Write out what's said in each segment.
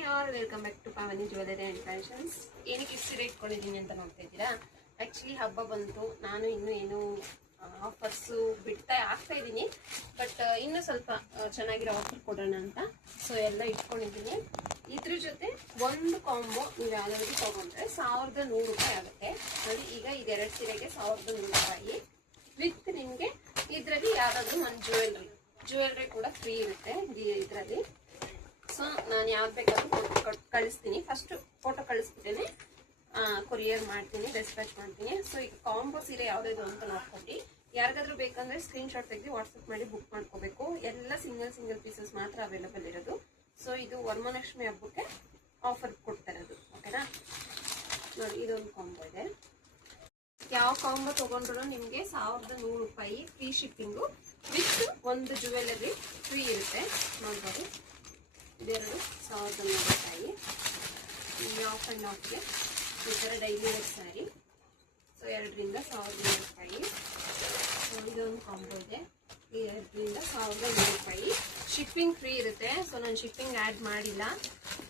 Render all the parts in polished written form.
Hi all, welcome back to Pavani jewellery and fashions. ಏನಕ್ಕೆ ಇಷ್ಟು ಸೀರೆ ಇಟ್ಕೊಂಡಿದ್ದೀನಿ ಅಂತ ನೋಡ್ತಾ ಇದ್ದೀರಾ? ಆ್ಯಕ್ಚುಲಿ ಹಬ್ಬ ಬಂತು, ನಾನು ಇನ್ನೂ ಏನು ಆಫರ್ಸು ಆಗ್ತಾ ಇದ್ದೀನಿ. ಬಟ್ ಇನ್ನೂ ಸ್ವಲ್ಪ ಚೆನ್ನಾಗಿರೋ ಆಫರ್ ಕೊಡೋಣ ಅಂತ ಸೊ ಎಲ್ಲ ಇಟ್ಕೊಂಡಿದ್ದೀನಿ. ಇದ್ರ ಜೊತೆ ಒಂದು ಕಾಂಬೋ ನೀವು ಯಾವುದಾದ್ರು ತೊಗೊಂಡ್ರೆ 1100 ರೂಪಾಯಿ ಆಗುತ್ತೆ. ನೋಡಿ, ಈಗ ಇದೆರಡು ಸೀರೆಗೆ 1100 ರೂಪಾಯಿ ವಿತ್ ನಿಮಗೆ ಇದರಲ್ಲಿ ಯಾವುದಾದ್ರೂ ಒಂದು ಜ್ಯುವೆಲ್ರಿ ಕೂಡ ಫ್ರೀ ಇರುತ್ತೆ ಇದರಲ್ಲಿ. ಸೊ ನಾನು ಯಾವ್ದು ಬೇಕಾದ್ರೂ ಫೋಟೋ ಕಳಿಸ್ತೀನಿ. ಫಸ್ಟ್ ಫೋಟೋ ಕಳಿಸ್ಬಿಟ್ಟೇನೆ ಕೊರಿಯರ್ ಮಾಡ್ತೀನಿ, ಡಿಸ್ಪ್ಯಾಚ್ ಮಾಡ್ತೀನಿ. ಸೊ ಈಗ ಕಾಂಬೋ ಸೀರೆ ಯಾವುದಾದ್ರು ಅಂತ ನೋಡ್ಕೊಂಡು ಯಾರಿಗಾದ್ರೂ ಬೇಕಂದ್ರೆ ಸ್ಕ್ರೀನ್ಶಾಟ್ ತೆಗೆದು ವಾಟ್ಸಪ್ ಮಾಡಿ ಬುಕ್ ಮಾಡ್ಕೋಬೇಕು. ಎಲ್ಲ ಸಿಂಗಲ್ ಪೀಸಸ್ ಮಾತ್ರ ಅವೈಲೇಬಲ್ ಇರೋದು. ಸೊ ಇದು ವರಮಹಾಲಕ್ಷ್ಮಿ ಹಬ್ಬಕ್ಕೆ ಆಫರ್ ಕೊಡ್ತಾ ಇರೋದು, ಓಕೆನಾ? ನೋಡಿ, ಇದೊಂದು ಕಾಂಬೋ ಇದೆ. ಯಾವ ಕಾಂಬೋ ತಗೊಂಡ್ರು ನಿಮಗೆ 1100 ರೂಪಾಯಿ ಫ್ರೀ ಶಿಪ್ಪಿಂಗು ವಿತ್ ಒಂದು ಜ್ಯುವೆಲರಿ ಫ್ರೀ ಇರುತ್ತೆ. ನೋಡ್ಬೋದು, ಇದೆರಡು 1100 ರೂಪಾಯಿ. ಈ ಆಫ್ ಆ್ಯಂಡ್ ಆಫ್ಗೆ ಈ ಥರ ಡೈಲಿ ವೇರ್ ಸ್ಯಾರಿ. ಸೊ 2ರಿಂದ 1100 ರೂಪಾಯಿ. ಇದೊಂದು ಕಾಂಬೋ ಇದೆ, ಈ 2ರಿಂದ 1100 ರೂಪಾಯಿ. ಶಿಪ್ಪಿಂಗ್ ಫ್ರೀ ಇರುತ್ತೆ. ಸೊ ನಾನು ಶಿಪ್ಪಿಂಗ್ ಆ್ಯಡ್ ಮಾಡಿಲ್ಲ.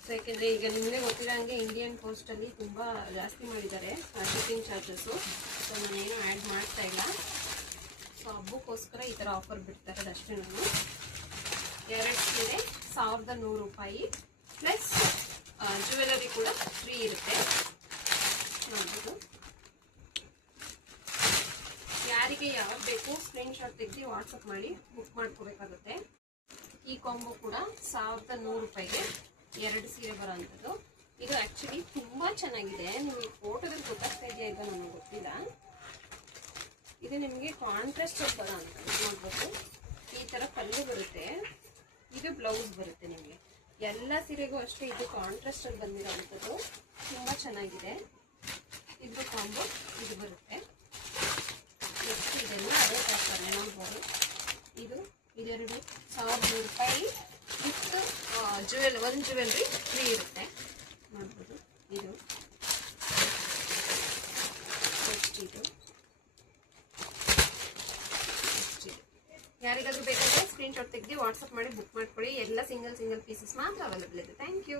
ಸೊ ಯಾಕೆಂದರೆ ಈಗ ನಿಮಗೆ ಗೊತ್ತಿರೋಂಗೆ ಇಂಡಿಯನ್ ಪೋಸ್ಟಲ್ಲಿ ತುಂಬ ಜಾಸ್ತಿ ಮಾಡಿದ್ದಾರೆ ಶಿಪ್ಪಿಂಗ್ ಚಾರ್ಜಸ್ಸು. ಸೊ ನಾನೇನು ಆ್ಯಡ್ ಮಾಡ್ತಾ ಇಲ್ಲ. ಸೊ ಹಬ್ಬಕ್ಕೋಸ್ಕರ ಈ ಥರ ಆಫರ್ ಬಿಡ್ತಾರೆ ಅಷ್ಟೇ. ನಾನು 2 ಸೀರೆ 1100 ರೂಪಾಯಿ ಪ್ಲಸ್ ಜ್ಯುವೆಲರಿ ಕೂಡ ಫ್ರೀ ಇರುತ್ತೆ. ನೋಡ್ಬೋದು, ಯಾರಿಗೆ ಯಾವ್ದು ಬೇಕು ಸ್ಕ್ರೀನ್ಶಾಟ್ ತೆಗೆದು ವಾಟ್ಸಪ್ ಮಾಡಿ ಬುಕ್ ಮಾಡ್ಕೋಬೇಕಾಗುತ್ತೆ. ಈ ಕಾಂಬೋ ಕೂಡ 1100 ರೂಪಾಯಿಗೆ 2 ಸೀರೆ ಬರೋ ಅಂಥದ್ದು. ಇದು ಆ್ಯಕ್ಚುಲಿ ತುಂಬ ಚೆನ್ನಾಗಿದೆ. ನಿಮಗೆ ಫೋಟೋದಲ್ಲಿ ಗೊತ್ತಾಗ್ತಾ ಇದೆಯಾ ಈಗ ನನಗೆ ಗೊತ್ತಿಲ್ಲ. ಇದು ನಿಮಗೆ ಕಾಂಟ್ರಾಸ್ಟ್ ಬರೋ ಅಂಥದ್ದು. ನೋಡ್ಬೋದು, ಈ ಥರ ಪಲ್ಲು ಬರುತ್ತೆ, ಇದು ಬ್ಲೌಸ್ ಬರುತ್ತೆ. ನಿಮಗೆ ಎಲ್ಲ ಸೀರೆಗೂ ಅಷ್ಟೇ ಇದು ಕಾಂಟ್ರಾಸ್ಟ್ ಅಲ್ಲಿ ಬಂದಿರೋವಂಥದ್ದು. ತುಂಬ ಚೆನ್ನಾಗಿದೆ. ಇದು ಕಾಂಬೋ ಇದು ಬರುತ್ತೆ. ನೆಕ್ಸ್ಟ್ ಇದೆಲ್ಲ ಅದೇ ಪ್ಯಾಟರ್ನ್. ನೋಡ್ಬೋದು, ಇದೆರಡು 1100 ರೂಪಾಯಿ ವಿತ್ ಒಂದು ಜ್ಯುವೆಲ್ರಿ ಫ್ರೀ ಇರುತ್ತೆ. ನೋಡ್ಬೋದು, ಇದು ಇದು ಯಾರಿಗಾದ್ರೂ ಬೇಕಾದ್ರೆ ಸ್ಕ್ರೀನ್ಶಾಟ್ ತೆಗೆದು ವಾಟ್ಸಪ್ ಮಾಡಿ ಬುಕ್ ಮಾಡ್ಕೊಳ್ಳಿ. ಎಲ್ಲ ಸಿಂಗಲ್ ಪೀಸಸ್ ಮಾತ್ರ ಅವೈಲೇಬಲ್ ಇದೆ. Thank you.